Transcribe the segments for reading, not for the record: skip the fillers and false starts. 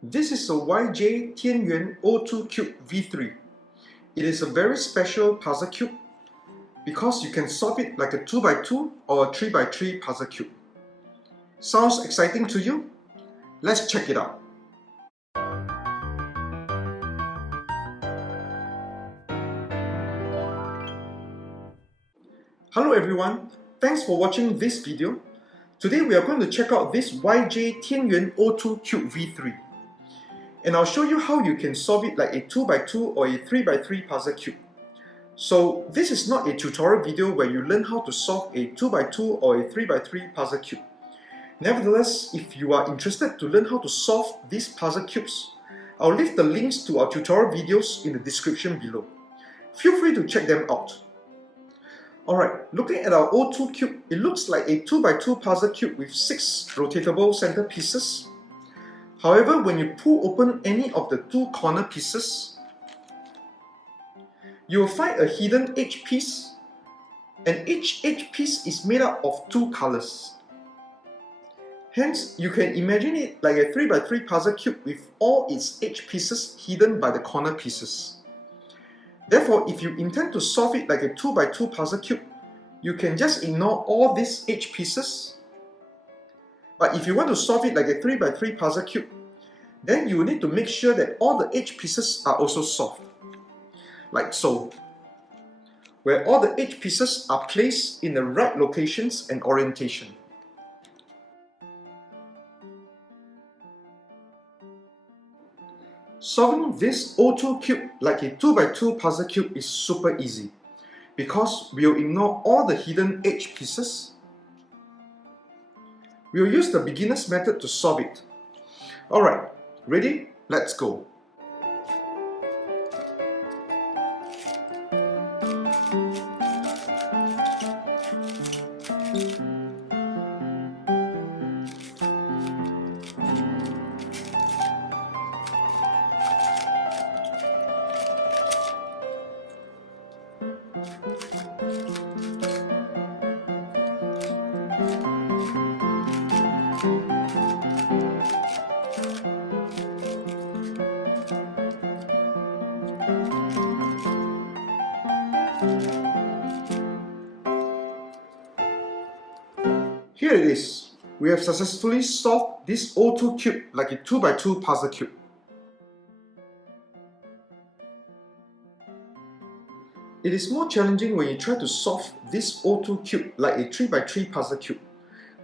This is a YJ Tianyuan O2 Cube V3. It is a very special puzzle cube because you can solve it like a 2x2 or a 3x3 puzzle cube. Sounds exciting to you? Let's check it out. Hello everyone, thanks for watching this video. Today we are going to check out this YJ Tianyuan O2 Cube V3. And I'll show you how you can solve it like a 2x2 or a 3x3 puzzle cube. So this is not a tutorial video where you learn how to solve a 2x2 or a 3x3 puzzle cube. Nevertheless, if you are interested to learn how to solve these puzzle cubes, I'll leave the links to our tutorial videos in the description below. Feel free to check them out. Alright, looking at our O2 cube, it looks like a 2x2 puzzle cube with 6 rotatable center pieces. However, when you pull open any of the 2 corner pieces, you will find a hidden edge piece, and each edge piece is made up of 2 colors. Hence, you can imagine it like a 3x3 puzzle cube with all its edge pieces hidden by the corner pieces. Therefore, if you intend to solve it like a 2x2 puzzle cube, you can just ignore all these edge pieces. But if you want to solve it like a 3x3 puzzle cube, then you will need to make sure that all the edge pieces are also solved. Like so, where all the edge pieces are placed in the right locations and orientation. Solving this O2 cube like a 2x2 puzzle cube is super easy because we'll ignore all the hidden edge pieces. We'll use the beginner's method to solve it. Alright, ready? Let's go. Here it is. We have successfully solved this O2 cube like a 2x2 puzzle cube. It is more challenging when you try to solve this O2 cube like a 3x3 puzzle cube.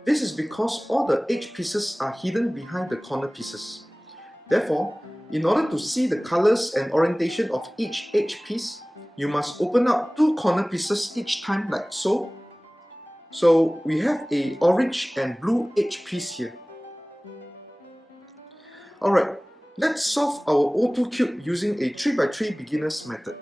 This is because all the edge pieces are hidden behind the corner pieces. Therefore, in order to see the colors and orientation of each edge piece, you must open up 2 corner pieces each time like so. So we have a orange and blue edge piece here. Alright, let's solve our O2 cube using a 3x3 beginner's method.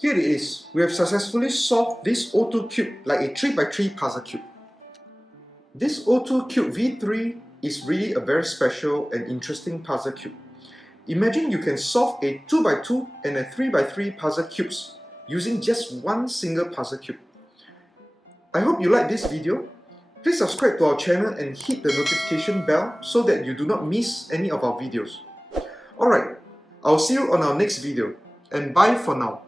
Here it is. We have successfully solved this O2 cube like a 3x3 puzzle cube. This O2 cube V3 is really a very special and interesting puzzle cube. Imagine you can solve a 2x2 and a 3x3 puzzle cubes using just one single puzzle cube. I hope you like this video. Please subscribe to our channel and hit the notification bell so that you do not miss any of our videos. Alright, I'll see you on our next video, and bye for now.